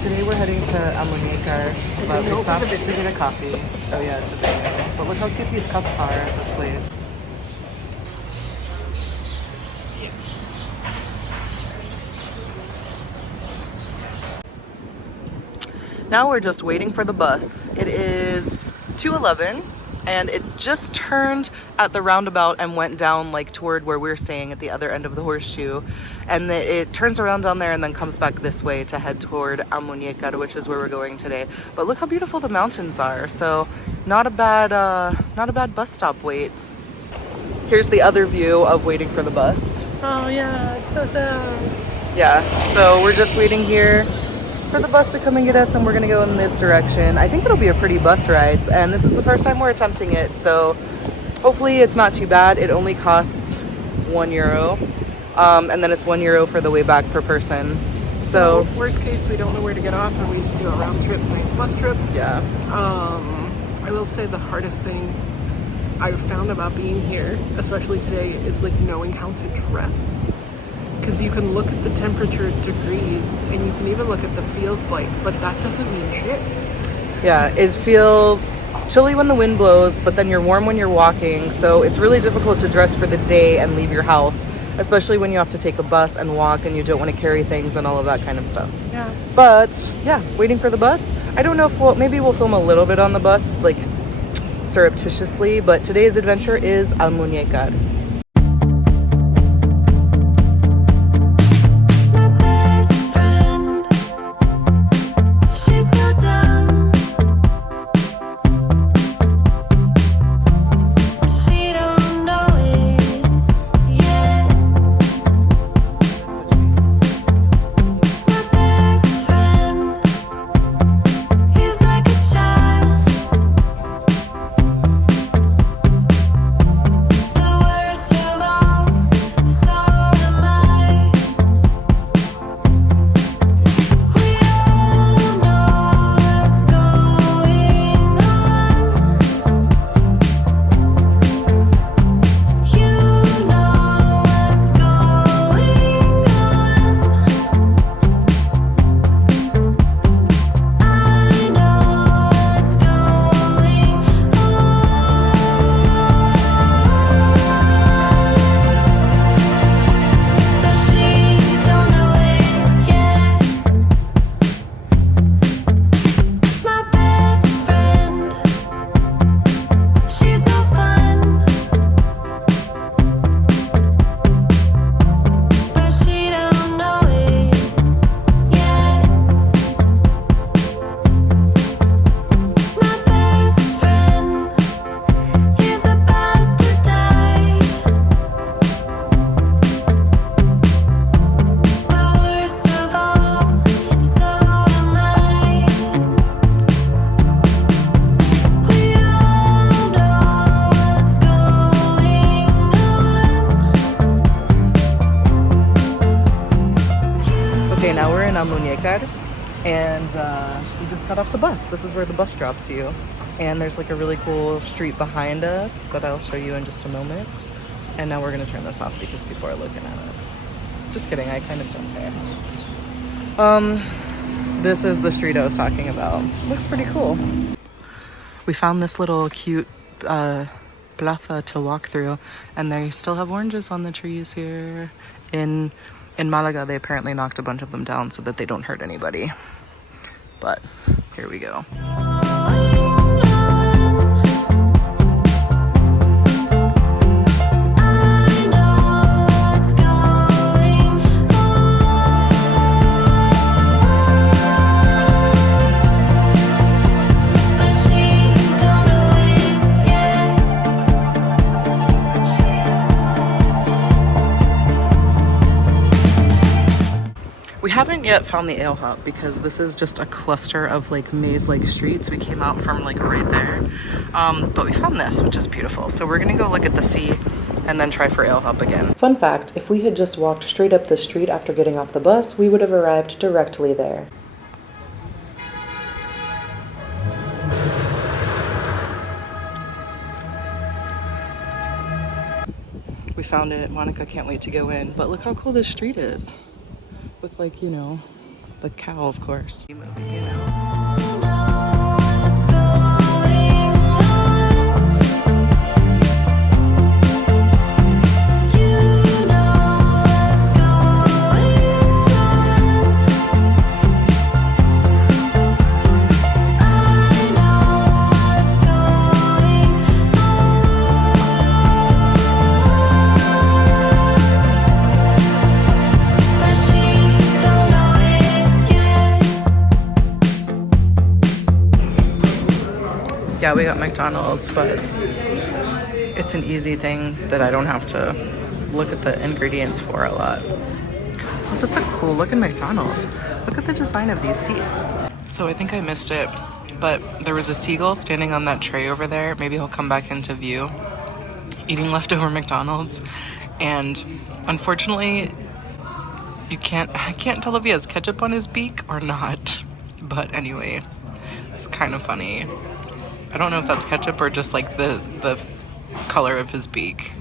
Today we're heading to Almuñécar, but we stopped to get a coffee. Oh yeah, it's a video. But look how cute these cups are at this place. Now we're just waiting for the bus. It is 2:11 and it just turned at the roundabout and went down like toward where we're staying at the other end of the horseshoe. And it turns around down there and then comes back this way to head toward Almuñécar, which is where we're going today. But look how beautiful the mountains are. So not a bad bus stop wait. Here's the other view of waiting for the bus. Oh yeah, it's so sad. Yeah, so we're just waiting here for the bus to come and get us, and we're gonna go in this direction. I think it'll be a pretty bus ride, and this is the first time we're attempting it, so hopefully it's not too bad. It only costs €1, and then it's €1 for the way back per person. So worst case, we don't know where to get off, and we just do a round trip, nice bus trip. Yeah. I will say the hardest thing I've found about being here, especially today, is like knowing how to dress. Because you can look at the temperature degrees and you can even look at the feels like, but that doesn't mean shit. Yeah, it feels chilly when the wind blows, but then you're warm when you're walking. So it's really difficult to dress for the day and leave your house, especially when you have to take a bus and walk and you don't want to carry things and all of that kind of stuff. Yeah. But yeah, waiting for the bus. I don't know if maybe we'll film a little bit on the bus, like surreptitiously, but today's adventure is Almuñécar. Now we're in Almuñécar, and we just got off the bus. This is where the bus drops you, and there's like a really cool street behind us that I'll show you in just a moment. And now we're gonna turn this off because people are looking at us. Just kidding, I kind of don't care. This is the street I was talking about. Looks pretty cool. We found this little cute plaza to walk through, and they still have oranges on the trees here. In Malaga, they apparently knocked a bunch of them down so that they don't hurt anybody. But here we go. We haven't yet found the ale hop because this is just a cluster of like maze-like streets. We came out from like right there, but we found this, which is beautiful. So we're gonna go look at the sea and then try for ale hop again. Fun fact, if we had just walked straight up the street after getting off the bus, we would have arrived directly there. We found it. Monica can't wait to go in, but look how cool this street is. With like, you know, the cow, of course. Yeah, we got McDonald's, but it's an easy thing that I don't have to look at the ingredients for a lot. Plus, it's a cool looking McDonald's. Look at the design of these seats. So I think I missed it, but there was a seagull standing on that tray over there. Maybe he'll come back into view, eating leftover McDonald's. And unfortunately, I can't tell if he has ketchup on his beak or not. But anyway, it's kind of funny. I don't know if that's ketchup or just like the color of his beak.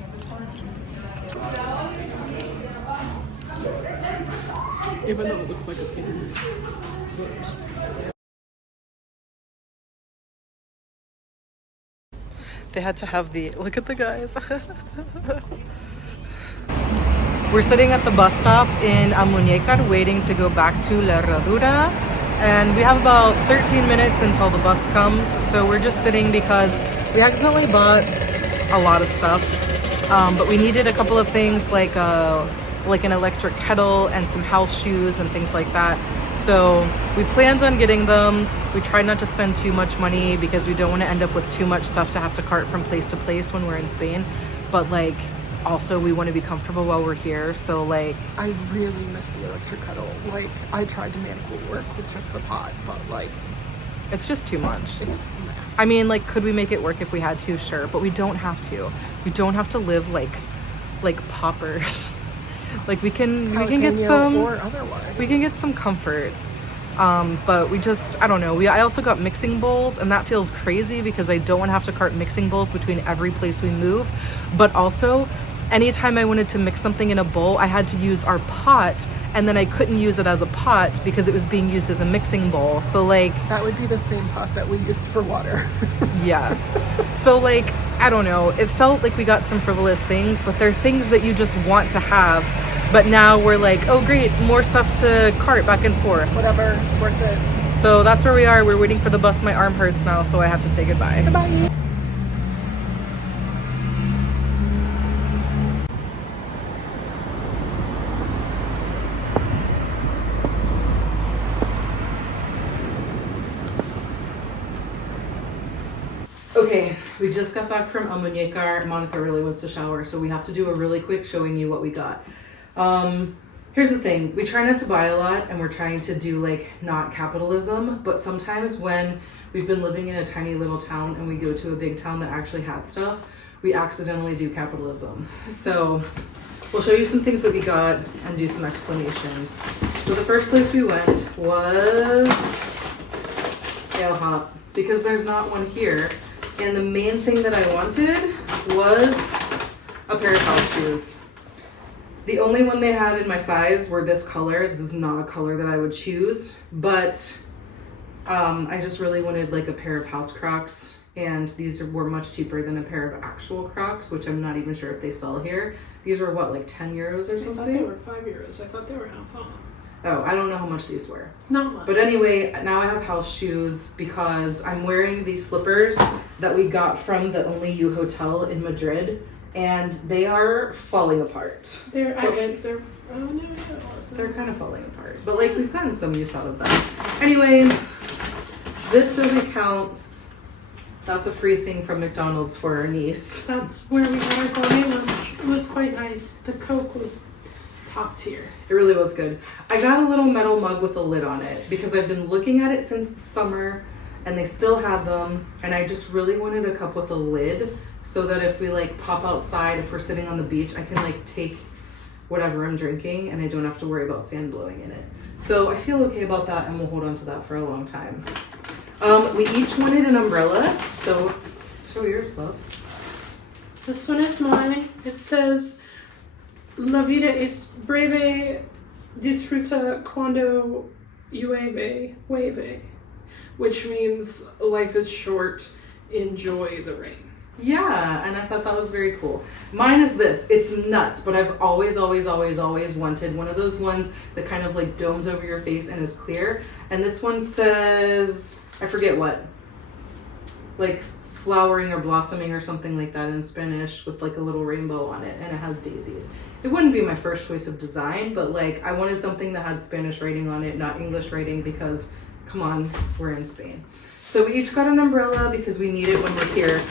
Even though it looks like a paste. They had to have the, look at the guys. We're sitting at the bus stop in Almuñécar waiting to go back to La Herradura. And we have about 13 minutes until the bus comes. So we're just sitting because we accidentally bought a lot of stuff. But we needed a couple of things like an electric kettle and some house shoes and things like that. So we planned on getting them. We tried not to spend too much money because we don't want to end up with too much stuff to have to cart from place to place when we're in Spain. But like, also we want to be comfortable while we're here. So like, I really miss the electric kettle. Like, I tried to make it work with just the pot, but like, it's just too much. it's I mean, like, could we make it work if we had to? Sure, but we don't have to. We don't have to live like paupers. Like we can get some, or otherwise. we can get some comforts. But we just, I don't know. I also got mixing bowls, and that feels crazy because I don't want to have to cart mixing bowls between every place we move. But also, anytime I wanted to mix something in a bowl, I had to use our pot, and then I couldn't use it as a pot because it was being used as a mixing bowl. So like, That would be the same pot that we used for water. yeah. So like, I don't know. It felt like we got some frivolous things, but they're things that you just want to have. But now we're like, oh great, more stuff to cart back and forth. Whatever, it's worth it. So that's where we are. We're waiting for the bus. My arm hurts now, so I have to say goodbye. Goodbye. Okay, we just got back from Almuñécar. Monica really wants to shower, so we have to do a really quick showing you what we got. Here's the thing. We try not to buy a lot, and we're trying to do like not capitalism, but sometimes when we've been living in a tiny little town and we go to a big town that actually has stuff, we accidentally do capitalism. So we'll show you some things that we got and do some explanations. So the first place we went was Ale Hop, because there's not one here. And the main thing that I wanted was a pair of house shoes. The only one they had in my size were this color. This is not a color that I would choose, but I just really wanted like a pair of house Crocs, and these were much cheaper than a pair of actual Crocs, which I'm not even sure if they sell here. These were what, like 10 euros or something? I thought they were €5. I thought they were half off. Oh, I don't know how much these were. Not much. But anyway, now I have house shoes because I'm wearing these slippers that we got from the Only You Hotel in Madrid, and they are falling apart. They're kind of falling apart. But like, we've gotten some use out of them. Anyway, this doesn't count. That's a free thing from McDonald's for our niece. That's where we had our gourmet lunch. It was quite nice. The Coke was top tier. It really was good. I got a little metal mug with a lid on it because I've been looking at it since the summer and they still have them, and I just really wanted a cup with a lid so that if we like pop outside, if we're sitting on the beach, I can like take whatever I'm drinking and I don't have to worry about sand blowing in it. So I feel okay about that, and we'll hold on to that for a long time. We each wanted an umbrella, so show yours, love. This one is mine. It says, La vida es breve, disfruta cuando Llueve, wave, which means life is short, enjoy the rain. Yeah, and I thought that was very cool. Mine is this. It's nuts, but I've always wanted one of those ones that kind of like domes over your face and is clear. And this one says, I forget what, like flowering or blossoming or something like that in Spanish with like a little rainbow on it, and it has daisies. It wouldn't be my first choice of design, but like I wanted something that had Spanish writing on it, not English writing, because come on, we're in Spain. So we each got an umbrella because we need it when we're here.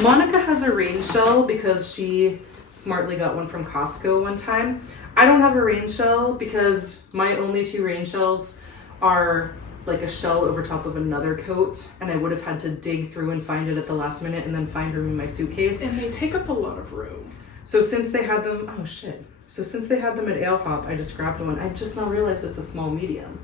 Monica has a rain shell because she smartly got one from Costco one time. I don't have a rain shell because my only 2 rain shells are like a shell over top of another coat, and I would have had to dig through and find it at the last minute and then find room in my suitcase. And they take up a lot of room. So since they had them, oh shit. So since they had them at Ale Hop, I just grabbed one. I just now realized it's a small medium.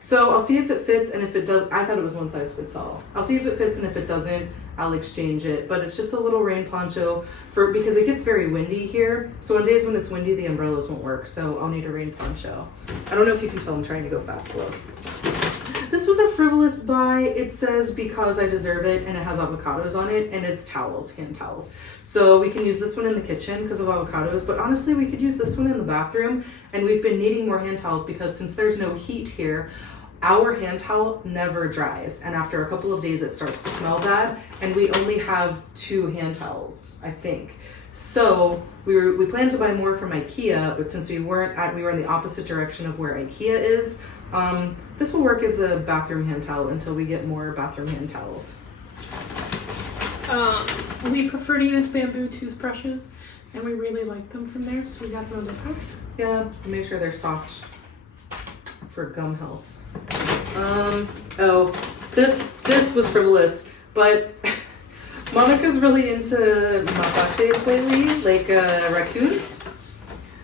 So I'll see if it fits, and if it does, I thought it was one size fits all. I'll see if it fits, and if it doesn't, I'll exchange it. But it's just a little rain poncho because it gets very windy here. So on days when it's windy, the umbrellas won't work. So I'll need a rain poncho. I don't know if you can tell I'm trying to go fast slow. This was a frivolous buy. It says because I deserve it, and it has avocados on it, and it's towels, hand towels. So we can use this one in the kitchen because of avocados, but honestly we could use this one in the bathroom, and we've been needing more hand towels because since there's no heat here, our hand towel never dries, and after a couple of days it starts to smell bad, and we only have 2 hand towels, I think. So we planned to buy more from IKEA, but since we were in the opposite direction of where IKEA is, this will work as a bathroom hand towel until we get more bathroom hand towels. We prefer to use bamboo toothbrushes, and we really like them from there, so we got them on the past. Yeah, make sure they're soft for gum health. This was frivolous, but Monica's really into mapaches lately, like raccoons.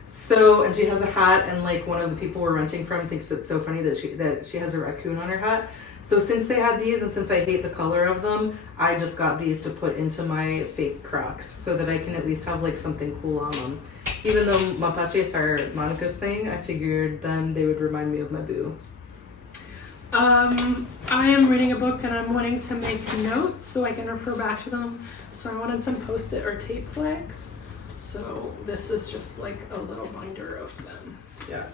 So, and she has a hat, and like one of the people we're renting from thinks it's so funny that she has a raccoon on her hat. So since they had these, and since I hate the color of them, I just got these to put into my fake Crocs so that I can at least have like something cool on them. Even though mapaches are Monica's thing, I figured then they would remind me of my boo. I am reading a book and I'm wanting to make notes so I can refer back to them. So I wanted some post-it or tape flags. So this is just like a little binder of them. Yeah.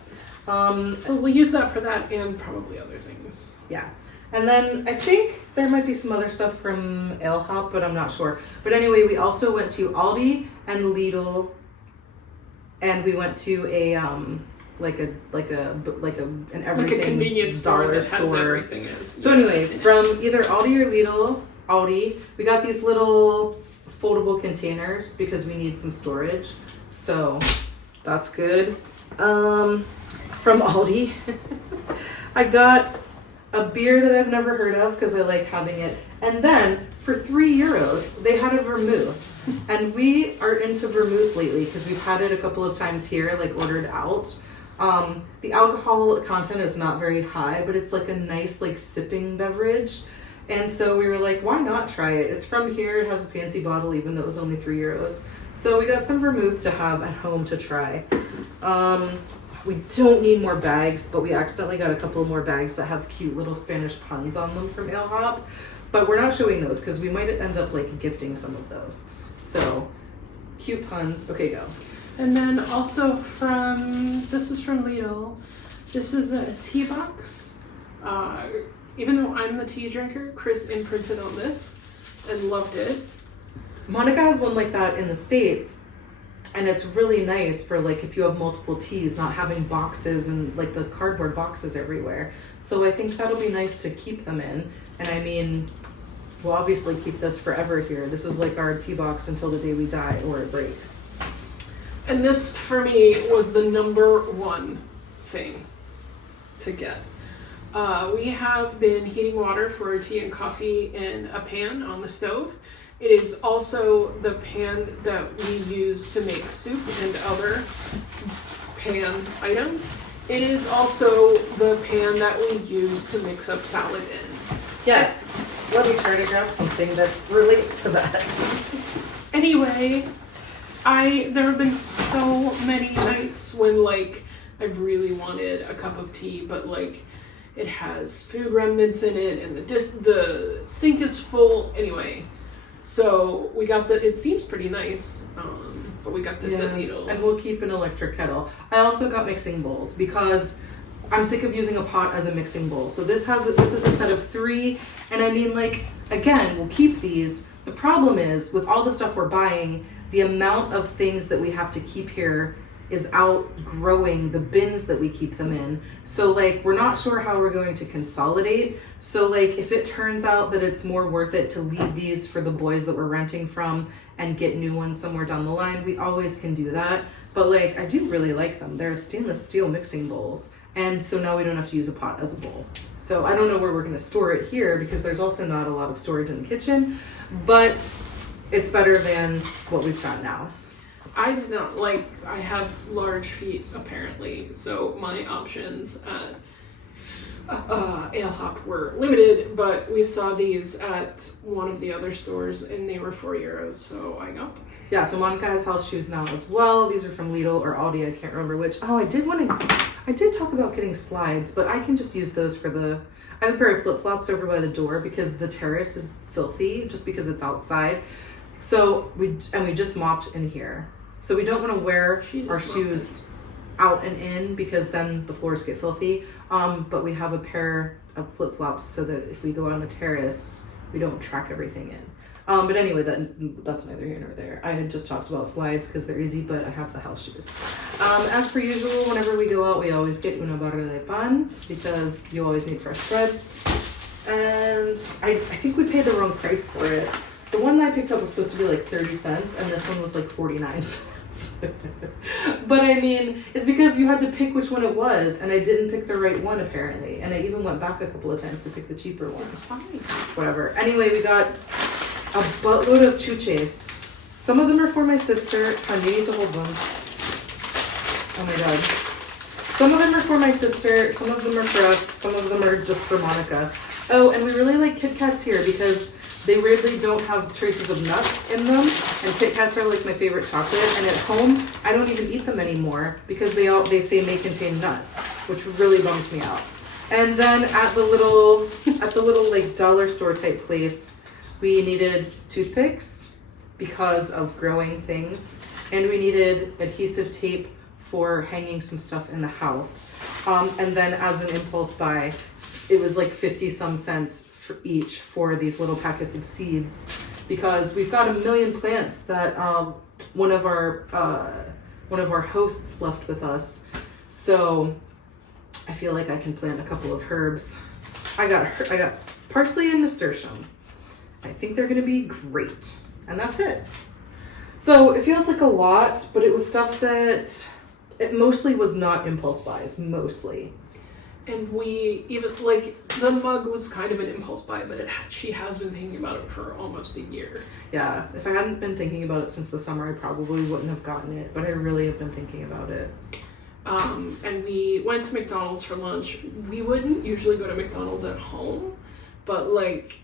So we'll use that for that and probably other things. Yeah. And then I think there might be some other stuff from Ale Hop, but I'm not sure. But anyway, we also went to Aldi and Lidl, and we went to a an everything like a convenience store that has store. everything. So anyway, from either Aldi or Lidl, we got these little foldable containers because we need some storage. So that's good. From Aldi, I got a beer that I've never heard of because I like having it. And then for €3, they had a vermouth. And we are into vermouth lately because we've had it a couple of times here, like ordered out. The alcohol content is not very high, but it's like a nice like sipping beverage. And so we were like, why not try it? It's from here, it has a fancy bottle, even though it was only €3. So we got some vermouth to have at home to try. We don't need more bags, but we accidentally got a couple more bags that have cute little Spanish puns on them from Ale Hop. But we're not showing those because we might end up like gifting some of those. So, cute puns. Okay, go. And then also this is from Lidl. This is a tea box. Even though I'm the tea drinker, Chris imprinted on this and loved it. Monica has one like that in the States, and it's really nice for like if you have multiple teas, not having boxes and like the cardboard boxes everywhere. So I think that'll be nice to keep them in. And I mean, we'll obviously keep this forever here. This is like our tea box until the day we die or it breaks. And this, for me, was the #1 thing to get. We have been heating water for our tea and coffee in a pan on the stove. It is also the pan that we use to make soup and other pan items. It is also the pan that we use to mix up salad in. Yeah, let me try to grab something that relates to that. Anyway, there have been so many nights when like I've really wanted a cup of tea, but like It has food remnants in it, and the sink is full. Anyway, so we got it seems pretty nice, but we got this at Lidl. And we'll keep an electric kettle. I also got mixing bowls because I'm sick of using a pot as a mixing bowl. So this is a set of 3, and I mean, like, again, we'll keep these. The problem is, with all the stuff we're buying, the amount of things that we have to keep here is outgrowing the bins that we keep them in. So, like, we're not sure how we're going to consolidate. So, like, if it turns out that it's more worth it to leave these for the boys that we're renting from and get new ones somewhere down the line, we always can do that. But, like, I do really like them. They're stainless steel mixing bowls. And so now we don't have to use a pot as a bowl. So I don't know where we're gonna store it here because there's also not a lot of storage in the kitchen, but it's better than what we've got now. I did not like, I have large feet apparently, so my options at Ale Hop were limited, but we saw these at one of the other stores and they were €4, so I got them. Yeah, so Monica has house shoes now as well. These are from Lidl or Aldi, I can't remember which. Oh, I did talk about getting slides, but I can just use those for I have a pair of flip-flops over by the door because the terrace is filthy just because it's outside. So we just mopped in here. So we don't want to wear our shoes out and in because then the floors get filthy. But we have a pair of flip-flops so that if we go out on the terrace, we don't track everything in. But anyway, that's neither here nor there. I had just talked about slides because they're easy, but I have the house shoes. As per usual, whenever we go out, we always get una barra de pan because you always need fresh bread. And I think we paid the wrong price for it. The one that I picked up was supposed to be like 30 cents, and this one was like 49 cents. But I mean, it's because you had to pick which one it was, and I didn't pick the right one apparently. And I even went back a couple of times to pick the cheaper one. It's fine. Whatever. Anyway, we got a buttload of chuches. Some of them are for my sister. I need to hold them. Oh my god. Some of them are for my sister, some of them are for us, some of them are just for Monica. Oh, and we really like Kit Kats here because they weirdly don't have traces of nuts in them, and Kit Kats are like my favorite chocolate, and at home I don't even eat them anymore because they say may contain nuts, which really bums me out. And then at the little like dollar store type place, we needed toothpicks because of growing things, and we needed adhesive tape for hanging some stuff in the house. And then as an impulse buy, it was like 50 some cents for each for these little packets of seeds because we've got a million plants that one of our hosts left with us. So I feel like I can plant a couple of herbs. I got parsley and nasturtium. I think they're gonna be great. And that's it. So it feels like a lot, but it was stuff that it mostly was not impulse buys, mostly. And we even, like, the mug was kind of an impulse buy, but she has been thinking about it for almost a year. Yeah, if I hadn't been thinking about it since the summer, I probably wouldn't have gotten it, but I really have been thinking about it. And we went to McDonald's for lunch. We wouldn't usually go to McDonald's at home, but, like,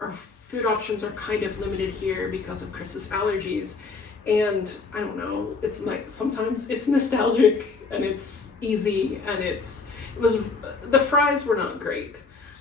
our food options are kind of limited here because of Chris's allergies. And I don't know, it's like sometimes it's nostalgic and it's easy and the fries were not great.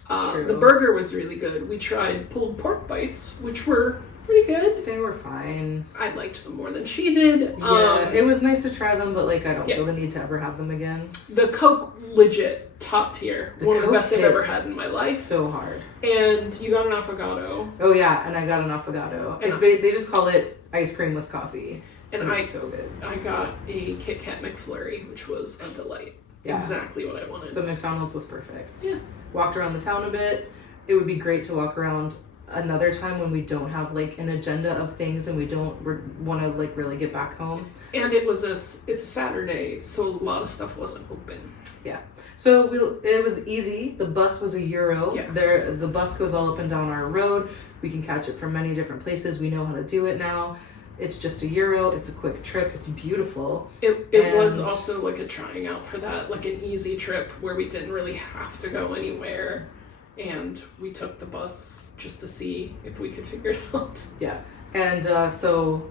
The burger was really good. We tried pulled pork bites, which were pretty good. They were fine. I liked them more than she did. Yeah, it was nice to try them, but like I don't feel the need to ever have them again. The Coke, legit top tier. One of the best I've ever had in my life. So hard. And you got an affogato. Oh yeah, and I got an affogato. They just call it ice cream with coffee. And it was so good. I got a Kit Kat McFlurry, which was a delight. Yeah. Exactly what I wanted. So McDonald's was perfect. Yeah. Walked around the town a bit. It would be great to walk around another time when we don't have like an agenda of things and we don't want to like really get back home. And it's a Saturday, so a lot of stuff wasn't open. Yeah. So it was easy. The bus was €1. Yeah. The bus goes all up and down our road. We can catch it from many different places. We know how to do it now. It's just €1. It's a quick trip. It's beautiful. It was also like a trying out for that, like an easy trip where we didn't really have to go anywhere. And we took the bus just to see if we could figure it out. Yeah. And so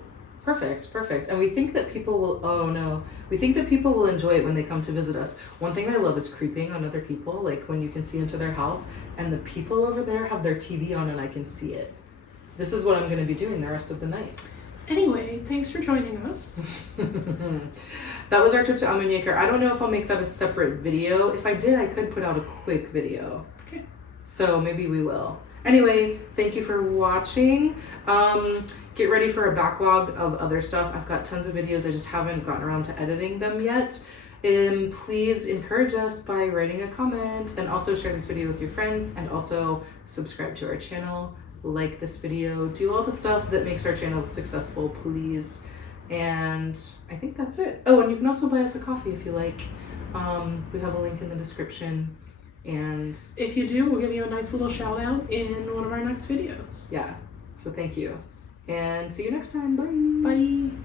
Perfect, perfect. And we think that people will, oh no, we think that people will enjoy it when they come to visit us. One thing I love is creeping on other people, like when you can see into their house and the people over there have their TV on and I can see it. This is what I'm going to be doing the rest of the night. Anyway, thanks for joining us. That was our trip to Almuñécar. I don't know if I'll make that a separate video. If I did, I could put out a quick video. Okay. So maybe we will. Anyway, thank you for watching. Get ready for a backlog of other stuff. I've got tons of videos. I just haven't gotten around to editing them yet. Please encourage us by writing a comment and also share this video with your friends and also subscribe to our channel, like this video, do all the stuff that makes our channel successful, please. And I think that's it. Oh, and you can also buy us a coffee if you like. We have a link in the description. And if you do, we'll give you a nice little shout out in one of our next videos. Yeah, so thank you. And see you next time. Bye. Bye.